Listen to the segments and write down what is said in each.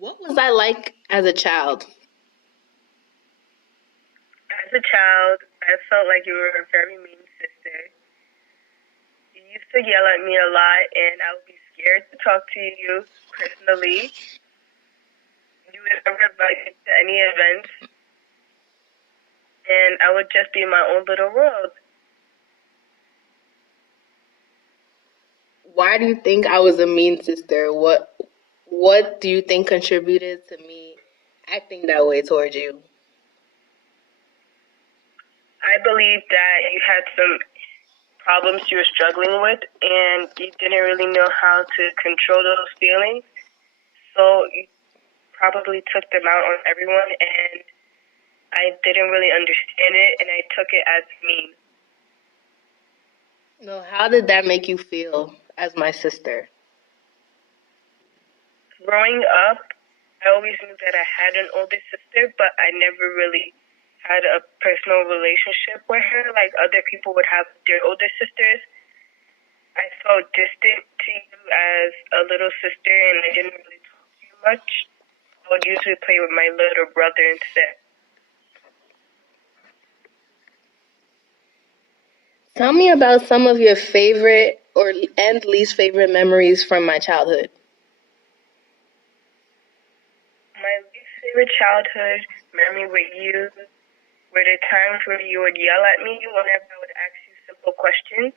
What was I like as a child? As a child, I felt like you were a very mean sister. You used to yell at me a lot, and I would be scared to talk to you personally. You would never invite me to any events, and I would just be in my own little world. Why do you think I was a mean sister? What do you think contributed to me acting that way towards you? I believe that you had some problems you were struggling with, and you didn't really know how to control those feelings. So you probably took them out on everyone, and I didn't really understand it, and I took it as mean. No, how did that make you feel as my sister? Growing up, I always knew that I had an older sister, but I never really had a personal relationship with her like other people would have with their older sisters. I felt distant to you as a little sister, and I didn't really talk to you much. I would usually play with my little brother instead. Tell me about some of your favorite and least favorite memories from my childhood. My least favorite childhood memory with you were the times where you would yell at me whenever I would ask you simple questions.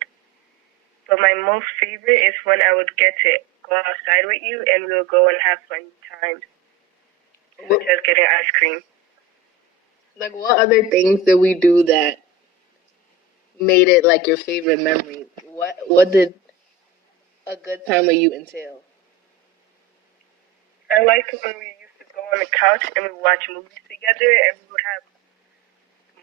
But my most favorite is when I would get to go outside with you and we would go and have fun times, such as getting ice cream. Like, what other things did we do that made it like your favorite memory? What did a good time with you entail? I liked when we used to go on the couch and we would watch movies together and we would have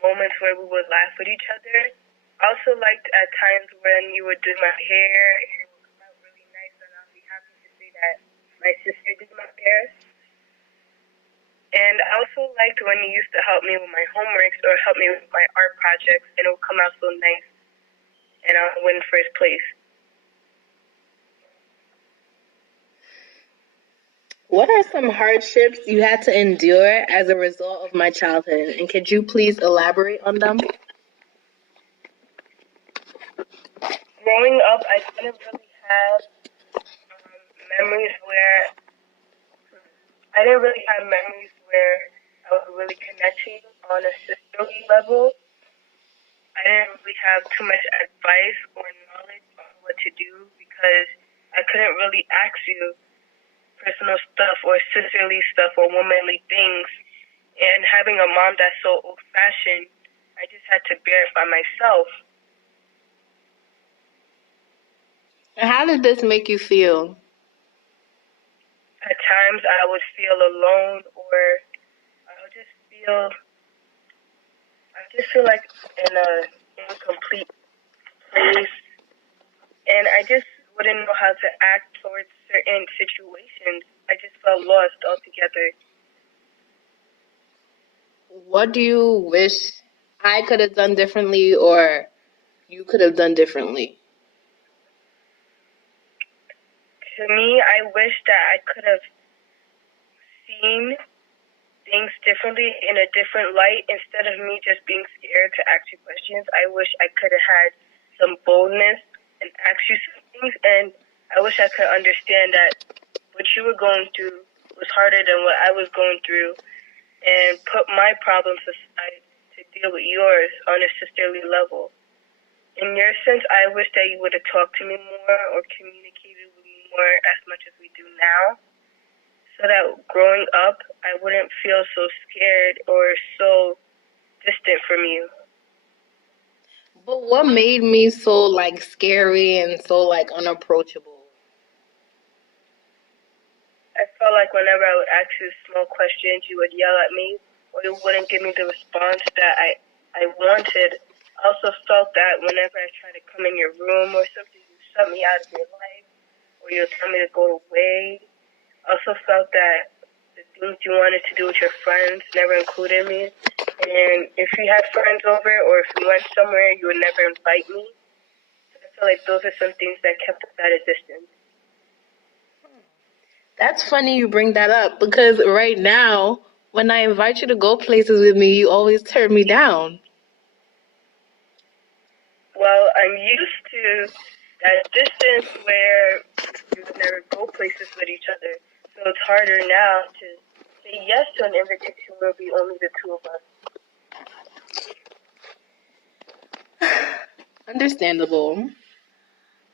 moments where we would laugh with each other. I also liked at times when you would do my hair and it would come out really nice, and I'll be happy to say that my sister did my hair. And I also liked when you used to help me with my homeworks or help me with my art projects, and it would come out so nice, and I would win first place. What are some hardships you had to endure as a result of my childhood? And could you please elaborate on them? Growing up, I didn't really have memories where I was really connecting on a sisterly level. I didn't really have too much advice or knowledge on what to do because I couldn't really ask you personal stuff or sisterly stuff or womanly things. And having a mom that's so old-fashioned, I just had to bear it by myself. And how did this make you feel? At times, I would feel alone, or I would just feel like in a incomplete place, and I just wouldn't know how to act towards certain situations. I just felt lost altogether. What do you wish I could have done differently or you could have done differently? To me, I wish that I could have seen things differently in a different light instead of me just being scared to ask you questions. I wish I could have had some boldness and ask you some things, and I wish I could understand that what you were going through was harder than what I was going through, and put my problems aside to deal with yours on a sisterly level. In your sense, I wish that you would have talked to me more or communicated with me more as much as we do now, so that growing up, I wouldn't feel so scared or so distant from you. But what made me so like scary and so like unapproachable? I felt like whenever I would ask you small questions, you would yell at me, or you wouldn't give me the response that I wanted. I also felt that whenever I tried to come in your room or something, you shut me out of your life, or you would tell me to go away. I also felt that the things you wanted to do with your friends never included me. And if you had friends over or if you went somewhere, you would never invite me. So I feel like those are some things that kept us at a distance. That's funny you bring that up because right now, when I invite you to go places with me, you always turn me down. Well, I'm used to that distance where we would never go places with each other. So it's harder now to say yes to an invitation where we only the two of us. Understandable.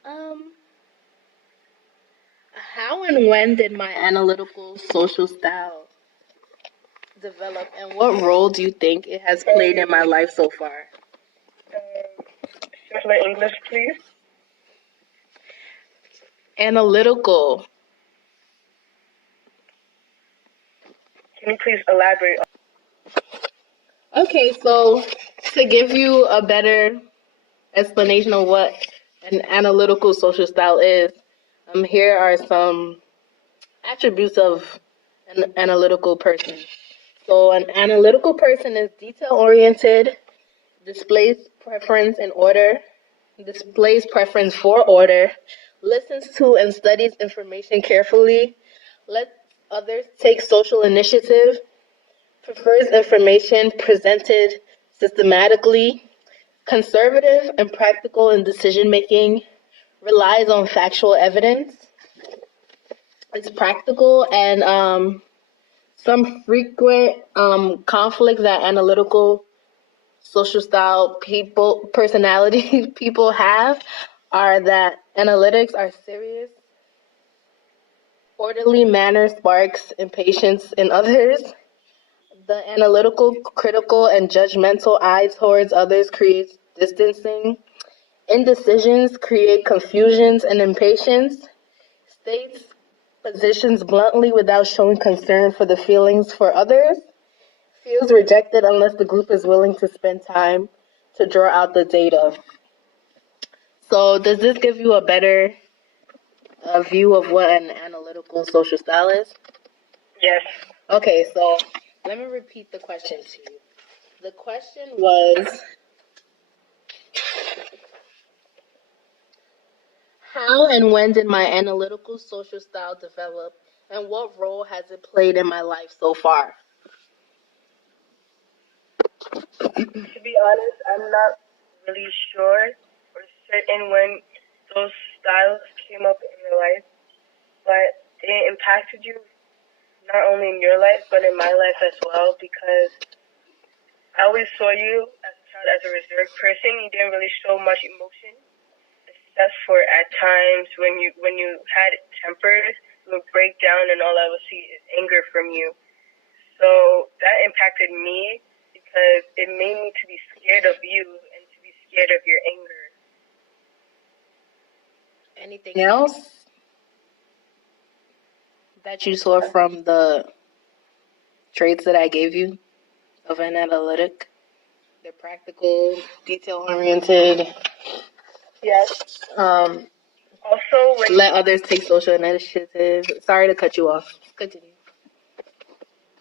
Um, how and when did my analytical social style develop, and what role do you think it has played in my life so far? Simpler English, please. Analytical. Can you please elaborate? Okay, so to give you a better explanation of what an analytical social style is, here are some attributes of an analytical person. So, an analytical person is detail oriented, displays preference in order, displays preference for order, listens to and studies information carefully, lets others take social initiative, prefers information presented systematically, conservative and practical in decision making, relies on factual evidence, is practical, and some frequent conflicts that analytical social style people, personality people have are that analytics are serious, orderly manner sparks impatience in others. The analytical, critical, and judgmental eye towards others creates distancing. Indecisions create confusions and impatience. States positions bluntly without showing concern for the feelings for others. Feels rejected unless the group is willing to spend time to draw out the data. So, does this give you a better view of what an analytical social style is? Yes. Okay, so let me repeat the question to you. The question was, how and when did my analytical social style develop, and what role has it played in my life so far? To be honest, I'm not really sure or certain when those styles came up in your life, but they impacted you not only in your life but in my life as well, because I always saw you as a child as a reserved person. You didn't really show much emotion, except for at times when you had tempers, you would break down and all I would see is anger from you. So that impacted me because it made me to be scared of you and to be scared of your anger. Anything else that you saw from the traits that I gave you of an analytic? They're practical, detail oriented. Yes. Also, Let others take social initiative. Sorry to cut you off. Continue.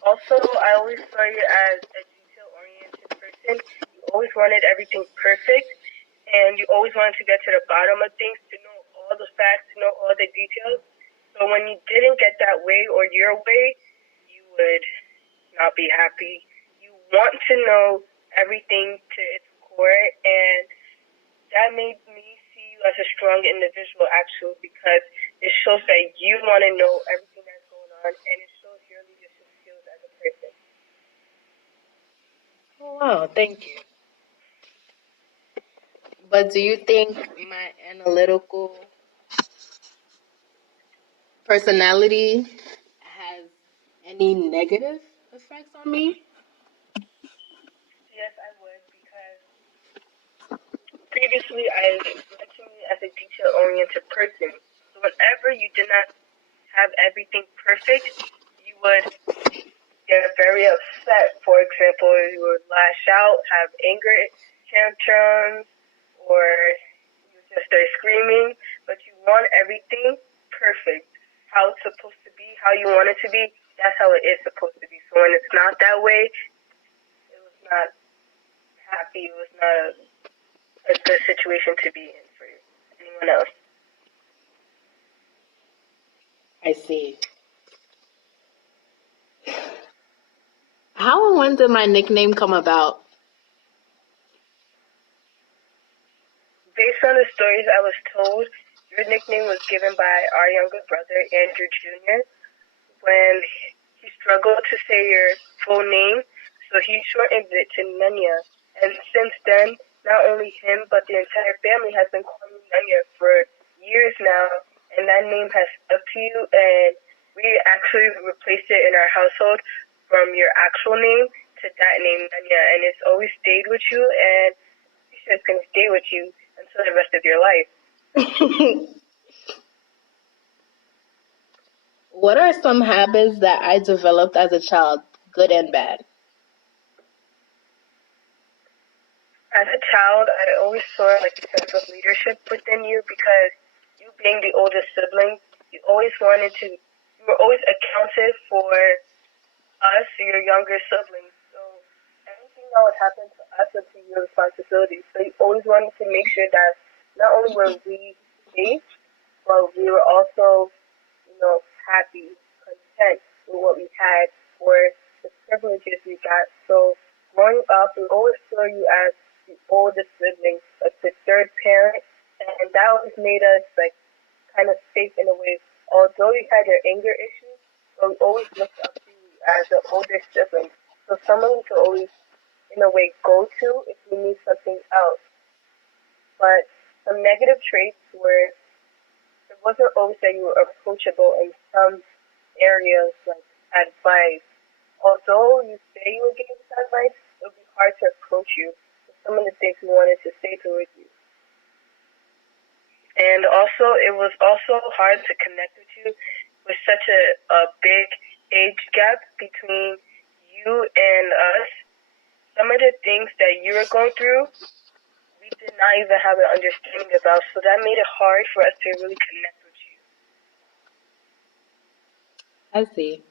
Also, I always saw you as a detail-oriented person. You always wanted everything perfect, and you always wanted to get to the bottom of things, to know all the facts, to know all the details. So when you didn't get that way or your way, you would not be happy. You want to know everything to its core, and that made me see you as a strong individual, actually, because it shows that you want to know everything that's going on, and it shows your leadership skills as a person. Oh, wow, thank you. But do you think my analytical personality has any negative effects on me? Yes, I would, because previously I mentioned you as a detail-oriented person. So whenever you did not have everything perfect, you would get very upset. For example, you would lash out, have anger tantrums, or you just start screaming. But you want everything perfect, how it's supposed to be, how you want it to be. That's how it is supposed to be. So when it's not that way, it was not happy. It was not a good situation to be in for anyone else. I see. when did my nickname come about? Based on the stories I was told, your nickname was given by our younger brother, Andrew Jr., when he struggled to say your full name, so he shortened it to Nanya. And since then, not only him, but the entire family has been calling you Nanya for years now, and that name has stuck to you, and we actually replaced it in our household from your actual name to that name, Nanya, and it's always stayed with you, and it's going to stay with you until the rest of your life. What are some habits that I developed as a child, good and bad? As a child, I always saw like a sense of leadership within you because you being the oldest sibling, you always wanted to, you were always accounted for us, your younger siblings. So anything that would happen to us would be your responsibility. So you always wanted to make sure that not only were we safe, but we were also, happy, content with what we had or the privileges we got. So growing up, we always saw you as the oldest sibling, like the third parent, and that always made us like kind of safe in a way. Although you had your anger issues, but we always looked up to you as the older sibling. So someone we could always, in a way, go to if we need something else. But some negative traits were it wasn't always that you were approachable in some areas, like advice. Although you say you would give us advice, it would be hard to approach you with some of the things we wanted to say towards you. And also, it was also hard to connect with you with such a big age gap between you and us. Some of the things that you were going through, we did not even have an understanding about, so that made it hard for us to really connect with you. I see.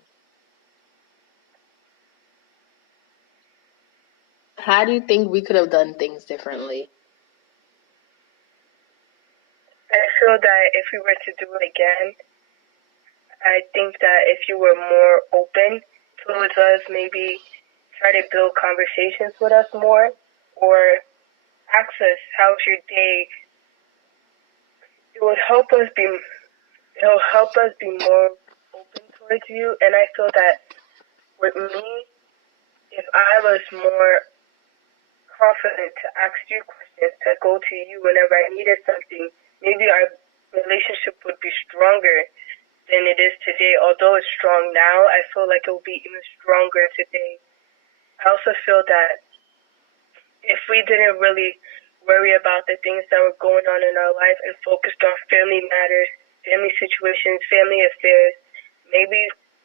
How do you think we could have done things differently? I feel that if we were to do it again, I think that if you were more open towards us, maybe try to build conversations with us more, or ask us how's your day. It'll help us be more open towards you. And I feel that with me, if I was more confident to ask you questions, to go to you whenever I needed something, maybe our relationship would be stronger than it is today. Although it's strong now, I feel like it will be even stronger today. I also feel that if we didn't really worry about the things that were going on in our life and focused on family matters, family situations, family affairs, maybe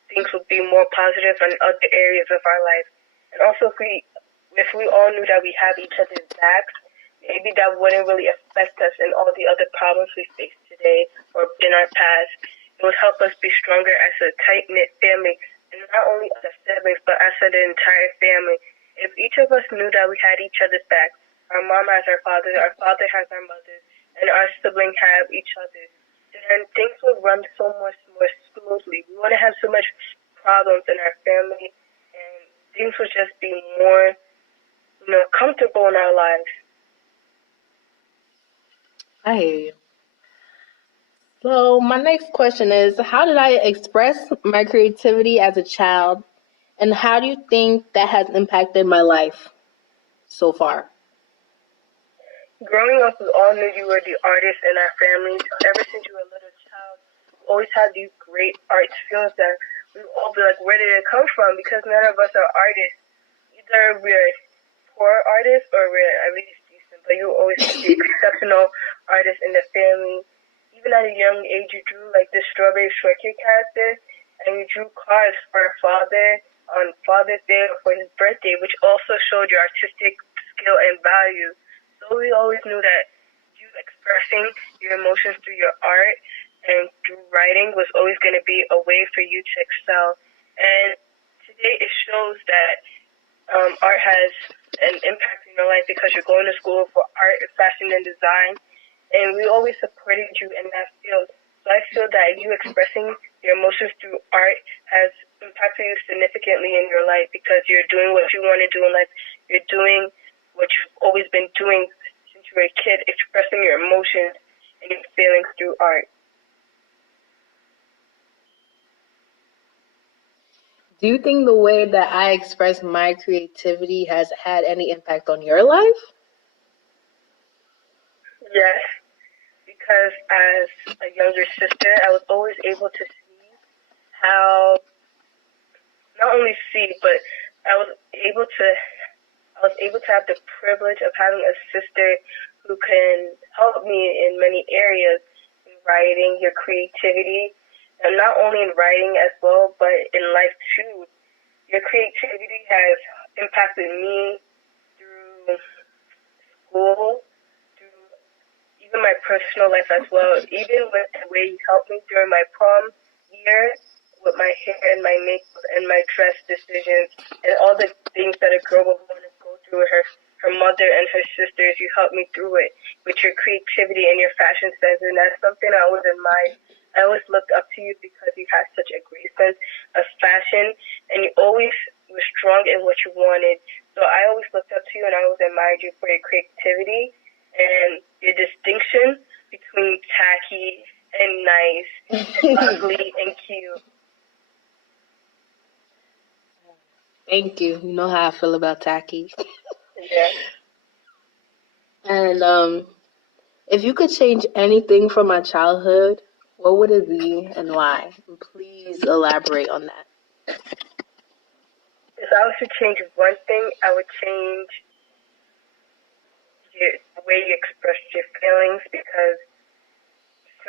things would be more positive in other areas of our life. And also, if we all knew that we have each other's backs, maybe that wouldn't really affect us in all the other problems we face today or in our past. It would help us be stronger as a tight-knit family, and not only as siblings, but as an entire family. If each of us knew that we had each other's backs, our mom has our father has our mother, and our siblings have each other, then things would run so much more smoothly. We wouldn't have so much problems in our family, and things would just be more, comfortable in our lives. I hear you. So my next question is, how did I express my creativity as a child, and how do you think that has impacted my life so far? Growing up, we all knew you were the artist in our family. Ever since you were a little child, we always had these great art skills that we would all be like, where did it come from? Because none of us are artists. Either we're poor artists or we're at least decent, but you were always the exceptional artist in the family. Even at a young age, you drew like the strawberry shortcake character, and you drew cards for our father on Father's Day or for his birthday, which also showed your artistic skill and value. So we always knew that you expressing your emotions through your art and through writing was always going to be a way for you to excel. And today it shows that art has an impact in your life because you're going to school for art, fashion, and design. And we always supported you in that field. So I feel that you expressing your emotions through art has impacted impacted you significantly in your life because you're doing what you want to do in life. You're doing what you've always been doing since you were a kid, expressing your emotions and your feelings through art. Do you think the way that I express my creativity has had any impact on your life? Yes, because as a younger sister, I was always able to see how, not only see, but I was able to have the privilege of having a sister who can help me in many areas, in writing, your creativity, and not only in writing as well, but in life too. Your creativity has impacted me through school, through even my personal life as well, even with the way you helped me during my prom year, with my hair and my makeup and my dress decisions, and all the things that a girl would want to go through with her mother and her sisters. You helped me through it with your creativity and your fashion sense, and that's something I always admired. I always looked up to you because you had such a great sense of fashion, and you always were strong in what you wanted. So I always looked up to you, and I always admired you for your creativity and your distinction between tacky and nice, and ugly and cute. Thank you. You know how I feel about tacky. Yeah. And if you could change anything from my childhood, what would it be and why? Please elaborate on that. If I was to change one thing, I would change the way you express your feelings, because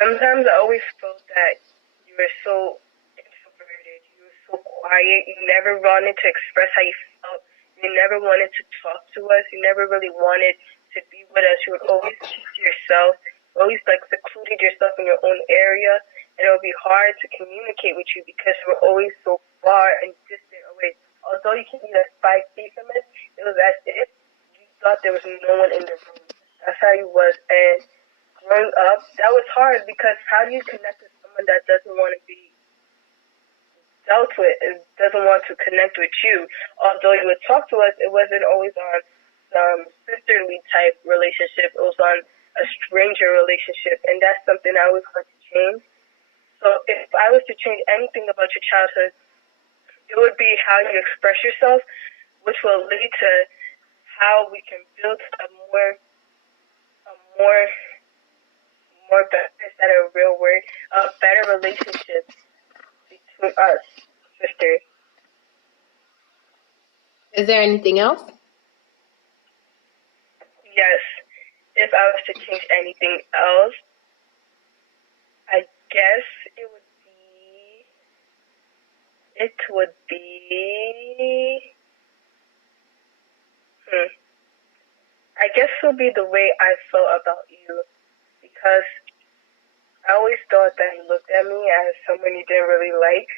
sometimes I always felt that you were so introverted, you were so quiet, you never wanted to express how you felt, you never wanted to talk to us, you never really wanted to be with us. You would always keep to yourself, always secluded yourself in your own area, and it would be hard to communicate with you because you were always so far and distant away. Although you can be 5 feet from us, it was as if you thought there was no one in the room. That's how you was. And growing up, that was hard because how do you connect with someone that doesn't want to be dealt with and doesn't want to connect with you? Although you would talk to us, it wasn't always on some sisterly type relationship. It was on a stranger relationship, and that's something I always want to change. So if I was to change anything about your childhood, it would be how you express yourself, which will lead to how we can build a more better, is that a real word? A better relationship between us, sisters. Is there anything else? Yes. If I was to change anything else, I guess it would be I guess it would be the way I felt about you, because I always thought that you looked at me as someone you didn't really like,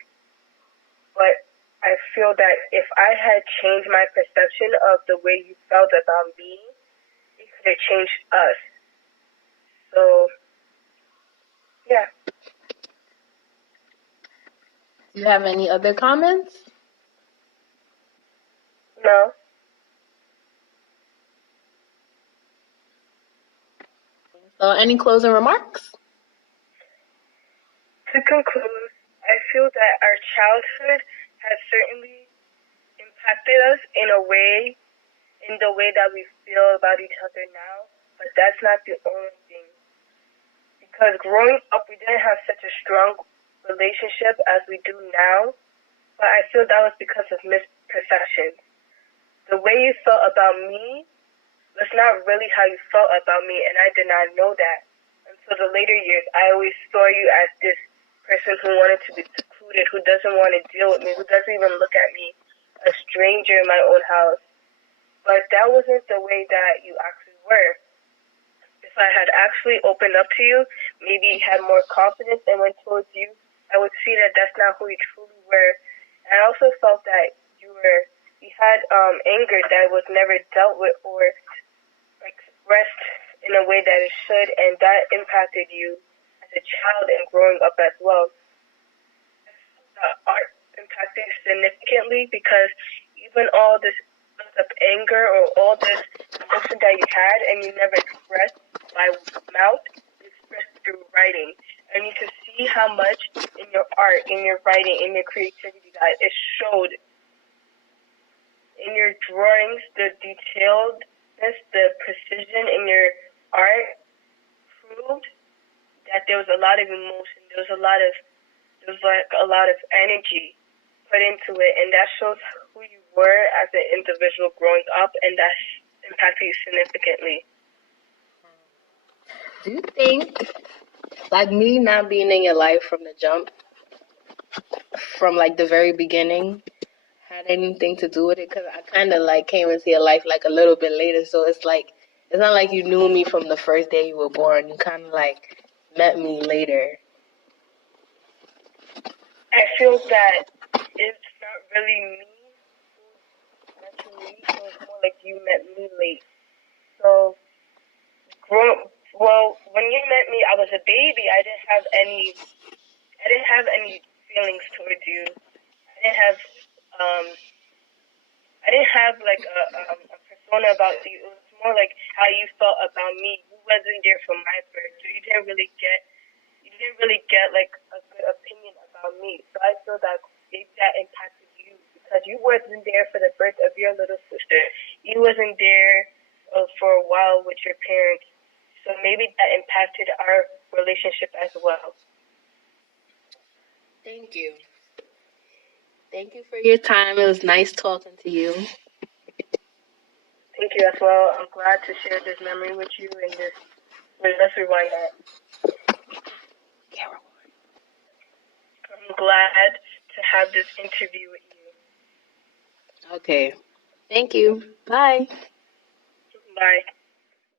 but I feel that if I had changed my perception of the way you felt about me, it could have changed us. So, yeah. Do you have any other comments? No. So any closing remarks? To conclude, I feel that our childhood has certainly impacted us in the way that we feel about each other now, but that's not the only thing. Because growing up, we didn't have such a strong relationship as we do now, but I feel that was because of misperceptions. The way you felt about me was not really how you felt about me, and I did not know that. Until the later years, I always saw you as this person who wanted to be secluded, who doesn't want to deal with me, who doesn't even look at me, a stranger in my own house. But that wasn't the way that you actually were. If I had actually opened up to you, maybe had more confidence and went towards you, I would see that that's not who you truly were. And I also felt that you had anger that was never dealt with or expressed in a way that it should, and that impacted you as a child and growing up as well. Art impacted differently, because even all this built up anger or all this emotion that you had and you never expressed by mouth, you expressed through writing. And you can see how much in your art, in your writing, in your creativity that it showed in your drawings, the detailedness, the precision in your art proved that there was a lot of emotion, there was like a lot of energy put into it, and that shows who you were as an individual growing up, and that's impacted you significantly. Do you think, like me not being in your life from the jump, from like the very beginning, had anything to do with it? Because I kind of like came into your life like a little bit later, so it's like it's not like you knew me from the first day you were born. You kind of like met me later. I feel that it's not really me who met you late, so it's more like you met me late. So, when you met me, I was a baby. I didn't have any feelings towards you. Um, I didn't have like a persona about you. It was more like how you felt about me. You wasn't there for my birth, so you didn't really get like a good opinion about me. So I feel that maybe that impacted you because you wasn't there for the birth of your little sister. You wasn't there for a while with your parents. So maybe that impacted our relationship as well. Thank you. Thank you for your time. It was nice talking to you. Thank you as well. I'm glad to share this memory with you and this. Let's rewind that. I'm glad to have this interview with you. Okay. Thank you. Bye. Bye.